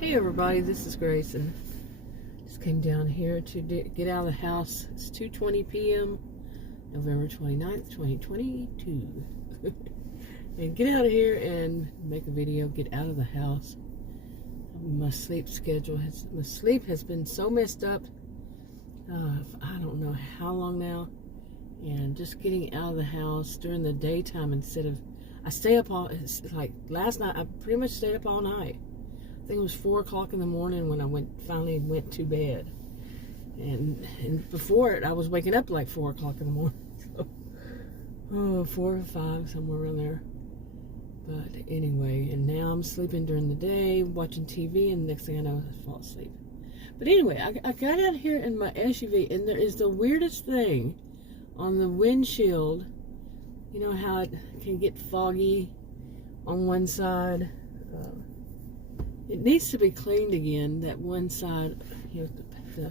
Hey everybody, this is Grace and just came down here to get out of the house. It's 2:20 p.m. November 29th, 2022. And get out of here and make a video, get out of the house. My sleep has been so messed up. I don't know how long now. And just getting out of the house during the daytime instead of, I stay up all, it's like last night, I pretty much stayed up all night. I think it was 4 o'clock in the morning when I finally went to bed. And before it, I was waking up like 4 o'clock in the morning. So, 4 or 5, somewhere around there. But anyway, and now I'm sleeping during the day, watching TV, and the next thing I know, I fall asleep. But anyway, I got out here in my SUV, and there is the weirdest thing on the windshield. You know how it can get foggy on one side? It needs to be cleaned again, that one side, you know, the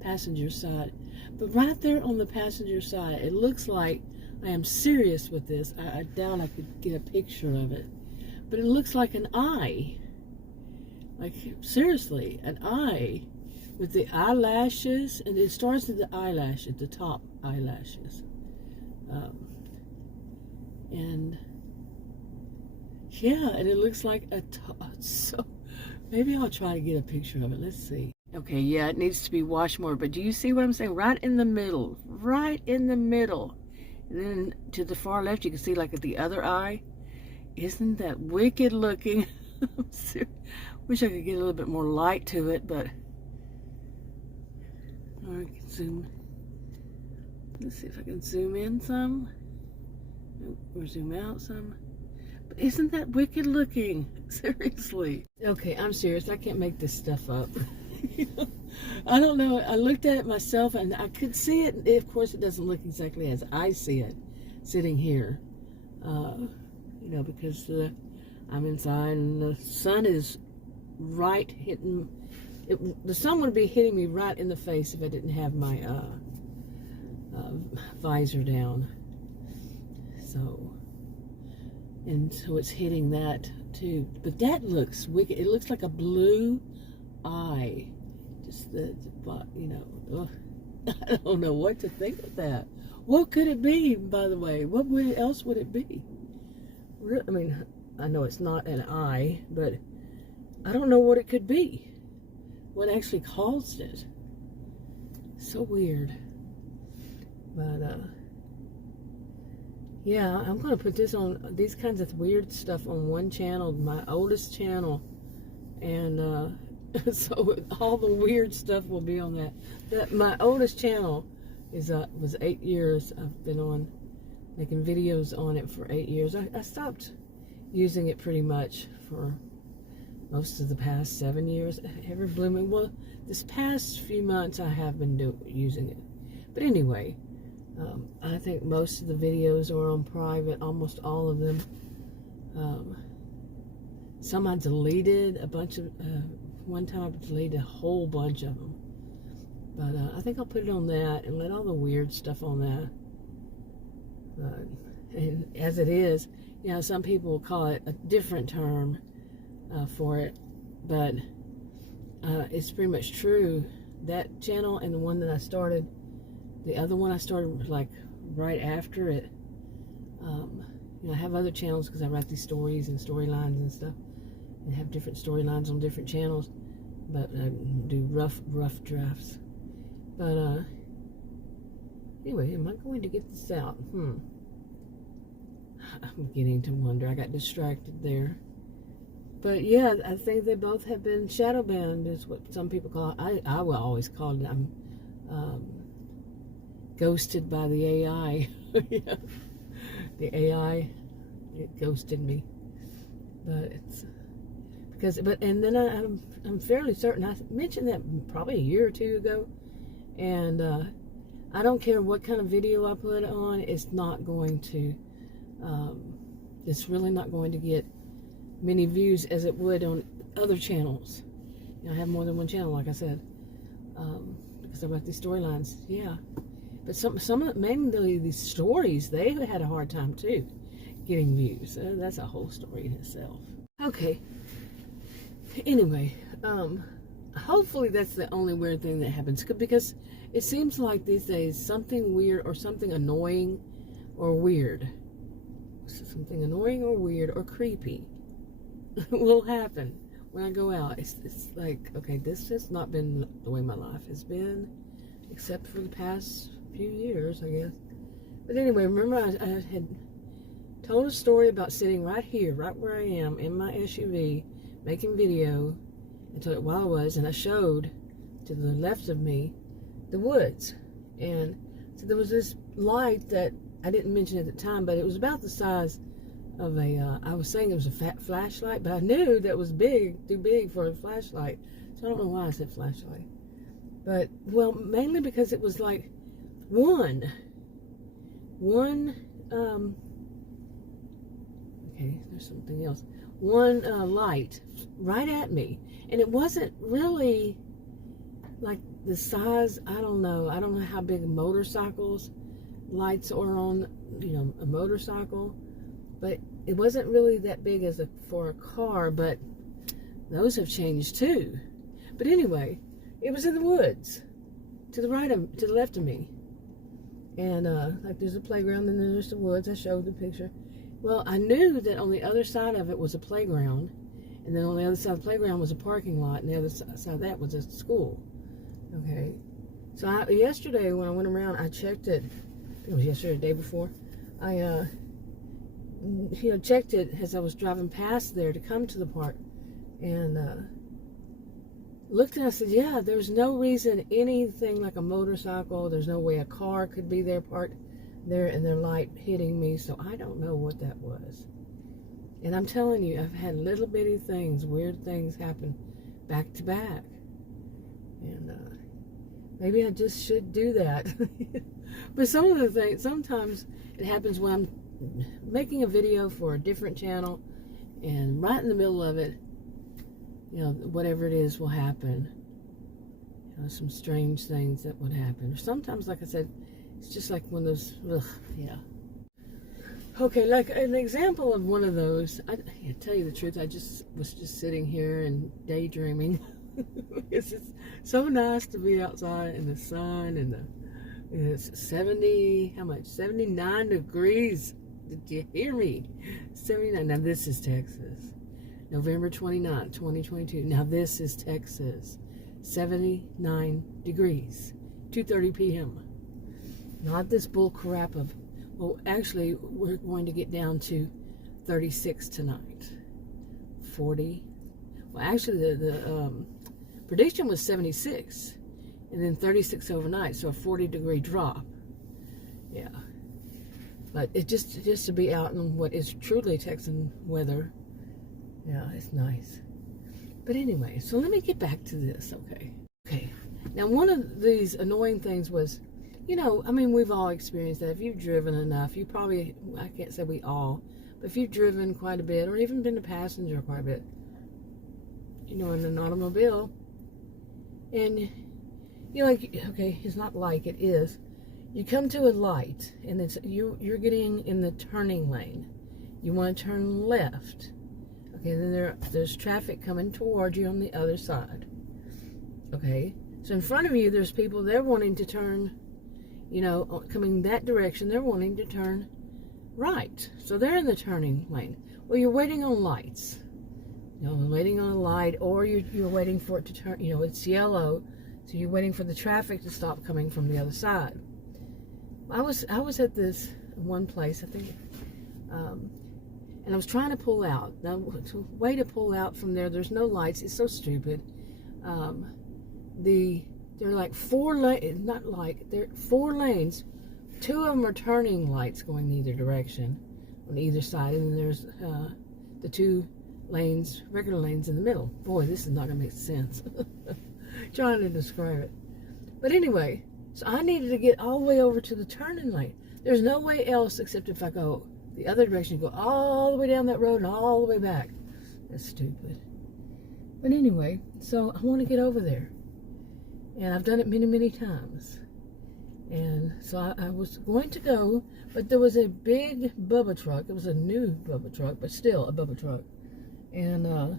passenger side. But right there on the passenger side, it looks like, I am serious with this, I doubt I could get a picture of it, but it looks like an eye. Like, seriously, an eye with the eyelashes, and it starts at the eyelashes, the top eyelashes. And yeah, and it looks like so maybe I'll try to get a picture of it. Let's see. Okay, yeah, it needs to be washed more, but do you see what I'm saying? Right in the middle, right in the middle. And then to the far left, you can see like at the other eye. Isn't that wicked looking? Wish I could get a little bit more light to it, but or I can zoom. Let's see if I can zoom in some, or zoom out some. But isn't that wicked looking? Seriously. Okay, I'm serious. I can't make this stuff up. I don't know. I looked at it myself and I could see it. Of course, it doesn't look exactly as I see it sitting here. You know, because I'm inside and the sun is right hitting. The sun would be hitting me right in the face if I didn't have my visor down. And so it's hitting that too. But that looks wicked. It looks like a blue eye. Just you know, I don't know what to think of that. What could it be, by the way? What else would it be? I mean, I know it's not an eye, but I don't know what it could be. What actually caused it? So weird. But, yeah, I'm going to put these kinds of weird stuff on one channel, my oldest channel. And, so all the weird stuff will be on that. My oldest channel was 8 years. I've been on making videos on it for 8 years. I stopped using it pretty much for most of the past 7 years. Ever blooming. Well, this past few months I have been using it. But anyway, I think most of the videos are on private, almost all of them. Some I deleted a bunch of. One time I deleted a whole bunch of them. But I think I'll put it on that and let all the weird stuff on that. And as it is, you know, some people will call it a different term for it, but it's pretty much true. That channel and the one that I started, the other one I started like right after it. You know, I have other channels because I write these stories and storylines and stuff. And have different storylines on different channels, but I do rough drafts. But anyway, am I going to get this out? I'm beginning to wonder. I got distracted there. But yeah, I think they both have been shadow banned, is what some people call it. I will always call it. I'm ghosted by the AI. Yeah. The AI, it ghosted me. But it's and then I'm fairly certain I mentioned that probably a year or two ago, and I don't care what kind of video I put on, it's not going to it's really not going to get many views as it would on other channels. You know, I have more than one channel, like I said, because I write these storylines. Yeah, but some of mainly these stories, they had a hard time too getting views. That's a whole story in itself. Okay. Anyway, hopefully that's the only weird thing that happens, because it seems like these days something weird or something annoying or weird, something annoying or weird or creepy will happen when I go out. It's like, okay, this has not been the way my life has been, except for the past few years, I guess. But anyway, remember I had told a story about sitting right here, right where I am, in my SUV, making video, and told it while I was, and I showed to the left of me the woods. And so there was this light that I didn't mention at the time, but it was about the size of a, I was saying it was a fat flashlight, but I knew that was big, too big for a flashlight. So I don't know why I said flashlight. But, well, mainly because it was like one, okay, there's something else. One light right at me. And it wasn't really like the size, I don't know how big motorcycles lights are on, a motorcycle. But it wasn't really that big as for a car, but those have changed too. But anyway, it was in the woods, to the left of me. And like there's a playground, and then there's the woods. I showed the picture. Well, I knew that on the other side of it was a playground, and then on the other side of the playground was a parking lot, and the other side of that was a school. Okay, so yesterday when I went around, I checked it. It was yesterday, the day before. I checked it as I was driving past there to come to the park, and looked, and I said, yeah, there's no reason anything like a motorcycle, there's no way a car could be there parked there and their light hitting me, so I don't know what that was. And I'm telling you, I've had little bitty things, weird things happen back to back. And maybe I just should do that. But some of the things, sometimes it happens when I'm making a video for a different channel, and right in the middle of it, whatever it is will happen. Some strange things that would happen. Or sometimes, like I said, it's just like one of those, yeah. Okay, like an example of one of those, I tell you the truth, I was just sitting here and daydreaming. It's just so nice to be outside in the sun, and it's 79 degrees. Did you hear me? 79. Now this is Texas. November 29th, 2022. Now this is Texas. 79 degrees. 2:30 p.m. Not this bull crap of, well, actually, we're going to get down to 36 tonight. 40. Well, actually, the prediction was 76. And then 36 overnight, so a 40-degree drop. Yeah. But it just to be out in what is truly Texan weather. Yeah, it's nice. But anyway, so let me get back to this, okay? Okay. Now, one of these annoying things was, we've all experienced that. If you've driven enough, you probably, I can't say we all, but if you've driven quite a bit, or even been a passenger quite a bit, in an automobile, and okay, it's not like it is. You come to a light, and you're getting in the turning lane. You want to turn left. Okay, then there's traffic coming towards you on the other side. Okay, so in front of you, there's people, they're wanting to turn, coming that direction, they're wanting to turn right. So they're in the turning lane. Well, you're waiting on lights. Waiting on a light, or you're waiting for it to turn, it's yellow, so you're waiting for the traffic to stop coming from the other side. I was at this one place, I think, and I was trying to pull out. Now, the way to pull out from there's no lights. It's so stupid. They're like four lanes. They're 4 lanes. 2 of them are turning lights going either direction on either side, and then there's the 2 lanes, regular lanes in the middle. Boy, this is not going to make sense. Trying to describe it. But anyway, so I needed to get all the way over to the turning lane. There's no way else except if I go the other direction, go all the way down that road and all the way back. That's stupid. But anyway, so I want to get over there. And I've done it many, many times. And so I was going to go, but there was a big Bubba truck. It was a new Bubba truck, but still a Bubba truck. And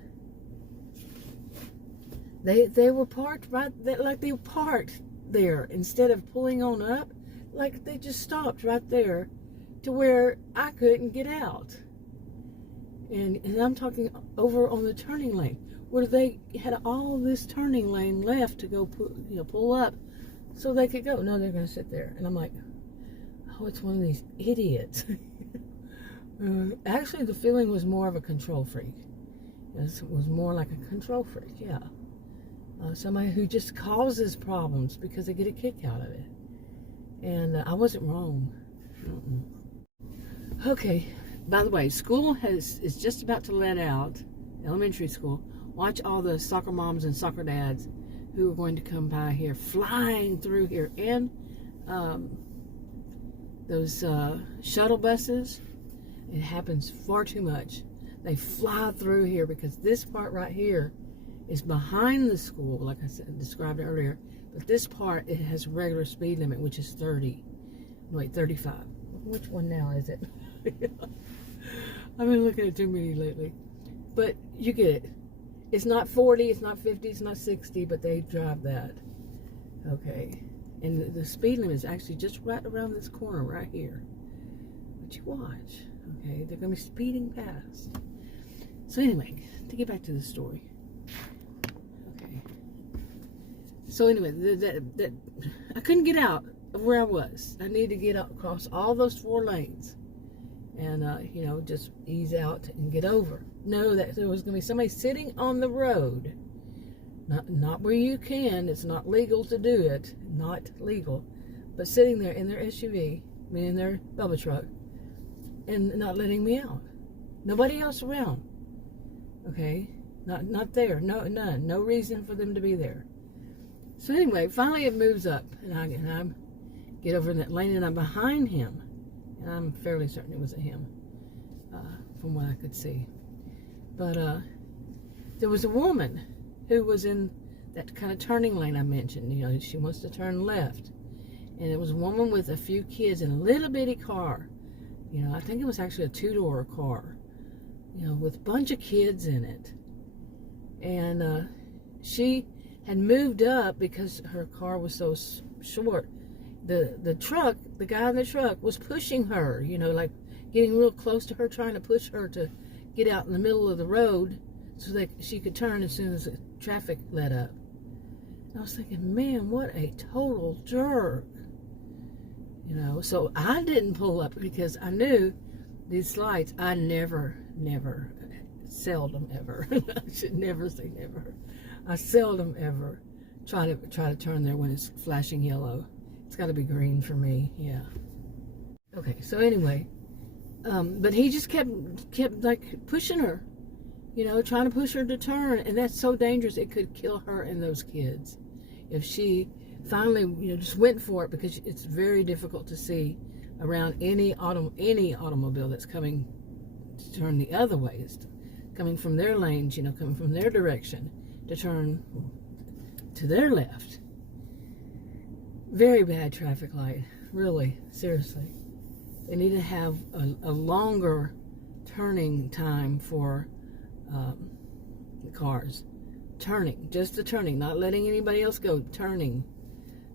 They were parked right there, like they were parked there instead of pulling on up, like they just stopped right there to where I couldn't get out. And I'm talking over on the turning lane where they had all this turning lane left to go pull up so they could go. No, they're going to sit there. And I'm like, oh, it's one of these idiots. Actually, the feeling was more of a control freak. It was more like a control freak, yeah. Somebody who just causes problems because they get a kick out of it. And I wasn't wrong. Okay, by the way, school is just about to let out, elementary school. Watch all the soccer moms and soccer dads who are going to come by here, flying through here. And those shuttle buses, it happens far too much. They fly through here because this part right here is behind the school, like I said, described earlier. But this part, it has regular speed limit, which is 35. Which one now is it? I've been looking at too many lately. But you get it. It's not 40, it's not 50, it's not 60, but they drive that. Okay. And the speed limit is actually just right around this corner right here. But you watch. Okay, they're going to be speeding past. So anyway, to get back to the story. Okay. So anyway, I couldn't get out of where I was. I needed to get across all those 4 lanes. And, just ease out and get over. Know that there was going to be somebody sitting on the road. Not where you can. It's not legal to do it. Not legal. But sitting there in their SUV, in their bubba truck, and not letting me out. Nobody else around. Okay? Not there. None. No reason for them to be there. So anyway, finally it moves up. And I get over in that lane and I'm behind him. And I'm fairly certain it was a him. From what I could see. But there was a woman who was in that kind of turning lane I mentioned. She wants to turn left. And it was a woman with a few kids in a little bitty car. I think it was actually a 2-door car. With a bunch of kids in it. And she had moved up because her car was so short. The guy in the truck was pushing her, like getting real close to her, trying to push her to get out in the middle of the road so that she could turn as soon as the traffic let up. And I was thinking, man, what a total jerk. So I didn't pull up because I knew these lights, I seldom ever, I should never say never. I seldom ever try to turn there when it's flashing yellow. It's got to be green for me, yeah. Okay, so anyway, but he just kept like pushing her, trying to push her to turn, and that's so dangerous. It could kill her and those kids if she finally, just went for it, because it's very difficult to see around any automobile that's coming to turn the other way. It's coming from their lanes, coming from their direction to turn to their left. Very bad traffic light, really, seriously. They need to have a longer turning time for the cars. Turning, just the turning, not letting anybody else go, turning.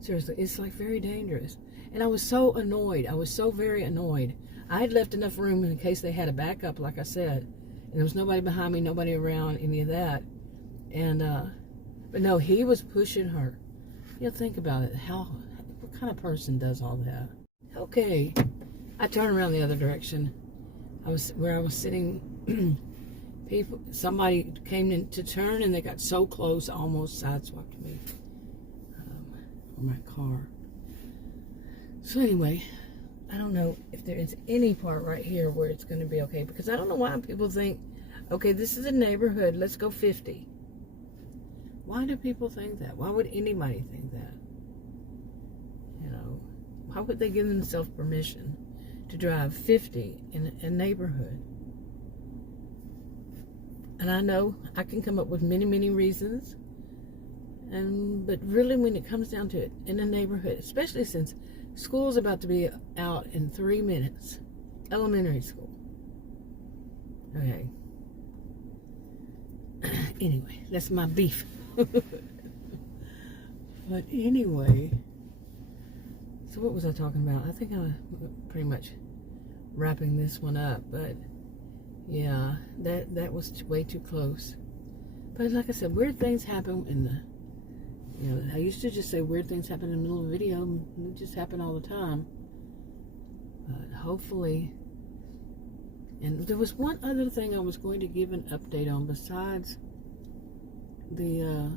Seriously, it's like very dangerous. And I was so annoyed. I was so very annoyed. I had left enough room in case they had a backup, like I said. And there was nobody behind me, nobody around, any of that. And, but no, he was pushing her. Think about it. What kind of person does all that? Okay. I turned around the other direction. Where I was sitting, somebody came in to turn and they got so close, almost sideswiped me. Or my car. So anyway, I don't know if there is any part right here where it's going to be okay, because I don't know why people think, okay, this is a neighborhood, let's go 50. Why do people think that? Why would anybody think that? Why would they give themselves permission to drive 50 in a neighborhood? And I know I can come up with many, many reasons. But really, when it comes down to it, in a neighborhood, especially since school's about to be out in 3 minutes, elementary school. Okay. Anyway, that's my beef But anyway, so what was I talking about? I think I pretty much wrapping this one up, but yeah, that was way too close. But like I said, weird things happen in the, I used to just say weird things happen in the middle of a video, and it just happen all the time. But hopefully, and there was one other thing I was going to give an update on besides the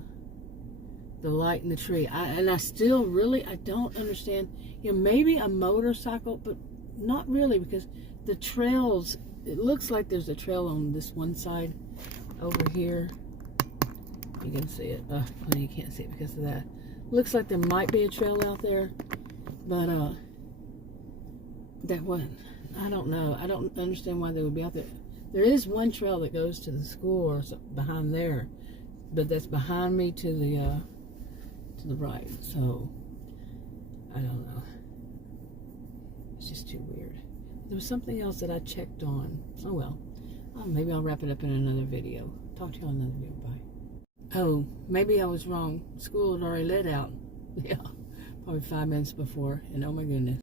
light in the tree. I still really, I don't understand. Maybe a motorcycle, but not really, because the trails, it looks like there's a trail on this one side over here. You can see it. Well, you can't see it because of that. Looks like there might be a trail out there, but that one, I don't know. I don't understand why they would be out there. There is one trail that goes to the school or behind there, but that's behind me to the right. So I don't know. It's just too weird. There was something else that I checked on. Oh well. Maybe I'll wrap it up in another video. Talk to you on another video. Bye. Oh, maybe I was wrong. School had already let out. Yeah, probably 5 minutes before. And oh my goodness.